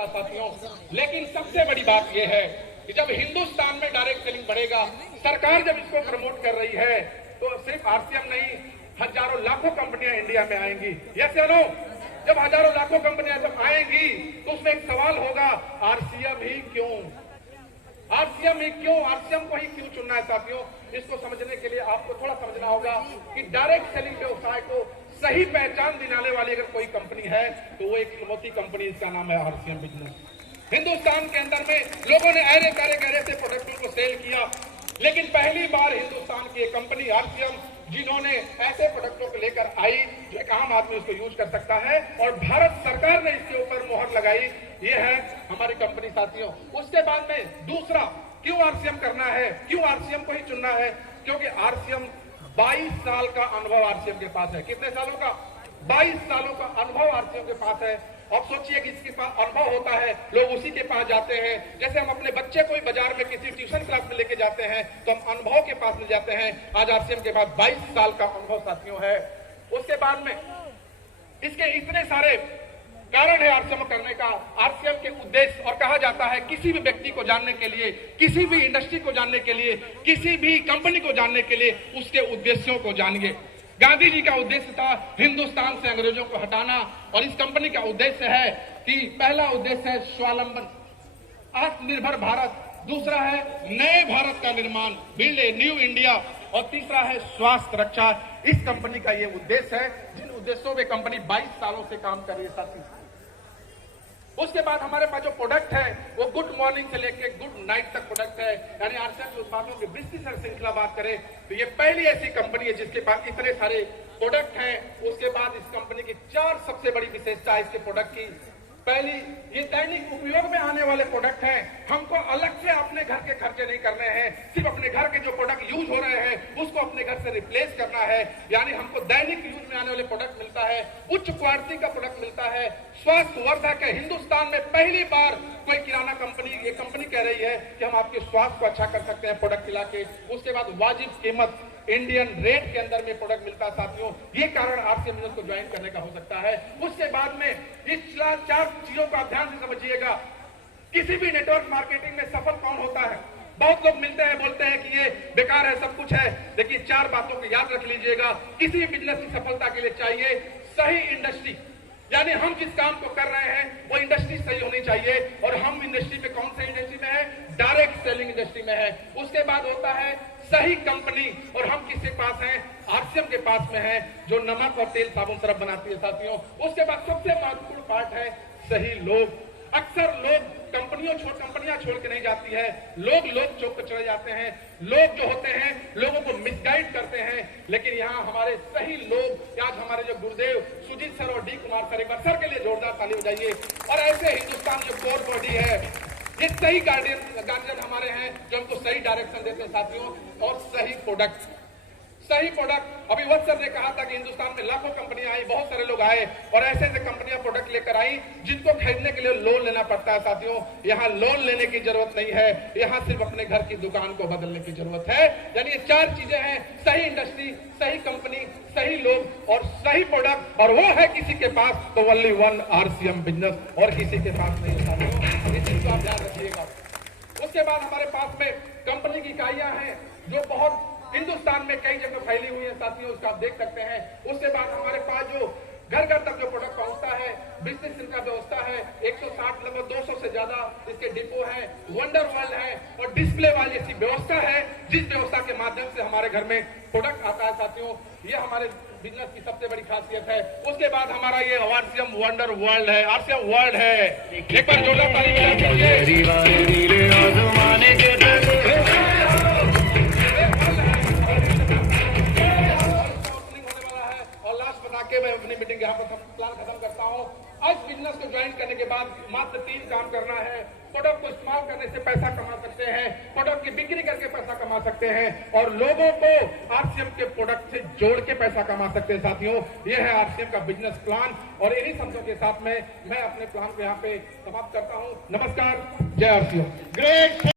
वाला साथियों। लेकिन सबसे बड़ी बात यह है कि जब हिंदुस्तान में डायरेक्ट सेलिंग बढ़ेगा, सरकार जब इसको प्रमोट कर रही है, तो सिर्फ आरसीएम नहीं, हजारों लाखों कंपनियां इंडिया में आएंगी। यस या नो? जब हजारों लाखों कंपनियां जब आएंगी तो उसमें एक सवाल होगा, आरसीएम ही क्यों? आरसीएम ही क्यों? आरसीएम को ही क्यों चुनना है साथियों? इसको समझने के लिए आपको थोड़ा समझना होगा कि डायरेक्ट सेलिंग व्यवसाय को सही पहचान दिलाने वाली अगर कोई कंपनी है तो वो एक इकलौती कंपनी, इसका नाम है आरसीएम बिजनेस। हिंदुस्तान के अंदर में लोगों ने ऐरे गहरे से प्रोडक्टों को सेल किया, लेकिन पहली बार हिंदुस्तान की एक कंपनी आरसीएम, जिन्होंने ऐसे प्रोडक्टों को लेकर आई जो एक आम आदमी उसको यूज कर सकता है, और भारत सरकार ने इसके ऊपर मोहर लगाई, ये है हमारी कंपनी साथियों। उसके बाद में दूसरा, क्यों आरसीएम करना है, क्यों आरसीएम को ही चुनना है? क्योंकि आरसीएम 22 साल का अनुभव आरसीएम के पास है। कितने सालों का? 22 सालों का अनुभव आरसीएम के पास है। अब सोचिए कि इसके पास अनुभव होता है, लोग उसी के पास जाते हैं। जैसे हम अपने बच्चे को बाजार में किसी ट्यूशन क्लास में लेके जाते हैं तो हम अनुभव के पास ले जाते हैं। आज आरसीएम के पास 22 साल का अनुभव साथियों है। उसके बाद में इसके इतने सारे कारण है आरसीएम करने का। आरसीएम के उद्देश्य, और कहा जाता है किसी भी व्यक्ति को जानने के लिए, किसी भी इंडस्ट्री को जानने के लिए, किसी भी कंपनी को जानने के लिए उसके उद्देश्यों को जानिए। गांधी जी का उद्देश्य था हिंदुस्तान से अंग्रेजों को हटाना, और इस कंपनी का उद्देश्य है कि पहला उद्देश्य है स्वावलंबन, आत्मनिर्भर भारत, दूसरा है नए भारत का निर्माण, बिल्ड ए न्यू इंडिया, और तीसरा है स्वास्थ्य रक्षा। इस कंपनी का ये उद्देश्य है, जिन उद्देश्यों पे कंपनी 22 सालों से काम कर रही है साथी। उसके बाद हमारे पास जो प्रोडक्ट है वो गुड मॉर्निंग से लेके गुड नाइट तक प्रोडक्ट है, यानी आरसीएम के उत्पादों की विस्तृत श्रृंखला बात करें तो ये पहली ऐसी कंपनी है जिसके पास इतने सारे प्रोडक्ट हैं। उसके बाद इस कंपनी की 4 सबसे बड़ी विशेषता है इसके प्रोडक्ट की। पहली, ये दैनिक उपयोग में आने वाले प्रोडक्ट हैं। हमको अलग से अपने घर के खर्चे नहीं करने हैं, सिर्फ अपने घर के जो प्रोडक्ट यूज हो रहे हैं उसको अपने घर से रिप्लेस करना है। यानी हमको दैनिक यूज में आने वाले प्रोडक्ट मिलता है, उच्च क्वालिटी का प्रोडक्ट मिलता है, स्वास्थ्य वर्धक है। हिंदुस्तान में पहली बार कोई किराना कंपनी, ये कंपनी कह रही है कि हम आपके स्वास्थ्य को अच्छा कर सकते हैं प्रोडक्ट खिला के। उसके बाद वाजिब कीमत, इंडियन रेट के अंदर में प्रोडक्ट मिलता है साथियों। ये कारण आरसीएम बिजनेस को ज्वाइन करने का हो सकता है। उसके बाद में इस 4 चीजों का ध्यान से समझिएगा। किसी भी नेटवर्क मार्केटिंग में सफल कौन होता है? बहुत लोग मिलते हैं, बोलते हैं कि ये बेकार है, सब कुछ है। देखिए 4 बातों को याद रख लीजिएगा। किसी बिजनेस की सफलता के लिए चाहिए सही इंडस्ट्री, यानी हम जिस काम को कर रहे हैं वो इंडस्ट्री सही होनी चाहिए, और हम इंडस्ट्री में कौन सी इंडस्ट्री में है? डायरेक्ट सेलिंग इंडस्ट्री में है। उसके बाद होता है सही कंपनी, और हम किसके पास हैं? आरसीएम के पास में है, जो नमक और तेल साबुन सरफ बनाती है साथियों। उसके बाद सबसे महत्वपूर्ण पार्ट है सही लोग। अक्सर लोग कंपनियां छोड़ के नहीं जाती है, लोग चौक पर चले जाते हैं। लोग जो होते हैं लोगों को मिसगाइड करते हैं, लेकिन यहाँ हमारे सही लोग, आज हमारे जो गुरुदेव सुजीत सर और डी कुमार सर, एक बार सर के लिए जोरदार ताली बजाइए। और ऐसे हिंदुस्तान जो कोर बॉडी है, ये सही गार्जियन हमारे हैं जो हमको सही डायरेक्शन देते हैं साथियों। और सही प्रोडक्ट। अभी वत्स सर ने कहा था कि हिंदुस्तान में लाखों कंपनियां आई, बहुत सारे लोग आए, और ऐसे कंपनियां प्रोडक्ट लेकर आई जिनको खरीदने के लिए लोन लेना पड़ता है साथियों। यहाँ लोन लेने की जरूरत नहीं है, यहाँ सिर्फ अपने घर की दुकान को बदलने की जरूरत है। यानी ये 4 चीजें हैं, सही इंडस्ट्री, सही कंपनी, सही लोग और सही प्रोडक्ट, और वो है किसी के पास तो ओनली वन आरसीएम बिजनेस, और किसी के पास नहीं साथियों। इस चीज को आप ध्यान रखिएगा। उसके बाद हमारे पास में कंपनी की इकाइयां हैं जो बहुत हिंदुस्तान में कई जगह फैली हुई है साथियों, उसका आप देख सकते हैं। उसके बाद हमारे पास जो घर तक जो प्रोडक्ट पहुंचता है, बिजनेस का व्यवस्था है, 160 लगभग 200 से ज्यादा इसके डिपो है, वंडर वर्ल्ड है, और डिस्प्ले वाली ऐसी व्यवस्था है जिस व्यवस्था के माध्यम से हमारे घर में प्रोडक्ट आता है साथियों। ये हमारे बिजनेस की सबसे बड़ी खासियत है। उसके बाद हमारा ये आरसीएम वंडर वर्ल्ड है, आरसीएम वर्ल्ड है। एक बार जोरदार ताली बजाइए। मैं अपनी मीटिंग यहाँ पर प्लान खत्म करता हूँ। आज बिजनेस को ज्वाइन करने के बाद मात्र 3 काम करना है। प्रोडक्ट को इस्तेमाल करने से पैसा कमा सकते हैं, प्रोडक्ट की बिक्री करके पैसा कमा सकते हैं, और लोगों को आरसीएम के प्रोडक्ट से जोड़ के पैसा कमा सकते हैं साथियों। यह है आरसीएम का बिजनेस प्लान, और इन्हीं शब्दों के साथ में मैं अपने प्लान को यहाँ पे समाप्त करता हूँ। नमस्कार, जय आरसीएम। ग्रेट।